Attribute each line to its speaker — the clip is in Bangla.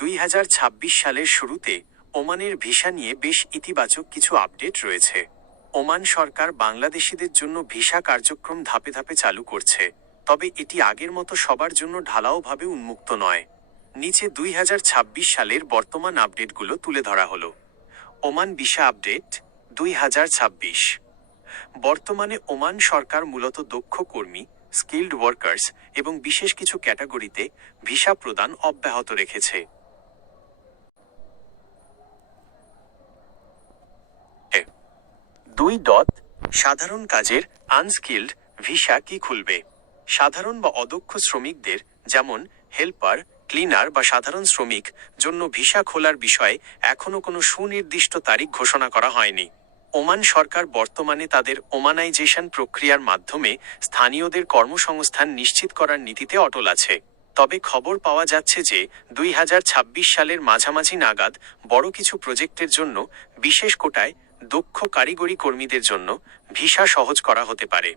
Speaker 1: দুই হাজার ছাব্বিশ সালের শুরুতে ওমানের ভিসা নিয়ে বেশ ইতিবাচক কিছু আপডেট রয়েছে। ওমান সরকার বাংলাদেশিদের জন্য ভিসা কার্যক্রম ধাপে ধাপে চালু করছে, তবে এটি আগের মতো সবার জন্য ঢালাওভাবে উন্মুক্ত নয়। নিচে দুই হাজার ছাব্বিশ সালের বর্তমান আপডেটগুলো তুলে ধরা হলো। ওমান ভিসা আপডেট, দুই হাজার ছাব্বিশ। বর্তমানে ওমান সরকার মূলত দক্ষ কর্মী, স্কিল্ড ওয়ার্কার্স এবং বিশেষ কিছু ক্যাটাগরিতে ভিসা প্রদান অব্যাহত রেখেছে। দুই ডট সাধারণ কাজের আনস্কিল্ড ভিসা কি খুলবে? সাধারণ বা অদক্ষ শ্রমিকদের, যেমন হেল্পার, ক্লিনার বা সাধারণ শ্রমিক জন্য ভিসা খোলার বিষয়ে এখনও কোনো সুনির্দিষ্ট তারিখ ঘোষণা করা হয়নি। ওমান সরকার বর্তমানে তাদের ওমানাইজেশন প্রক্রিয়ার মাধ্যমে স্থানীয়দের কর্মসংস্থান নিশ্চিত করার নীতিতে অটল আছে। তবে খবর পাওয়া যাচ্ছে যে দুই হাজার ছাব্বিশ সালের মাঝামাঝি নাগাদ বড় কিছু প্রজেক্টের জন্য বিশেষ কোটায় দক্ষ কারিগরি কর্মীদের জন্য ভিসা সহজ করা হতে পারে।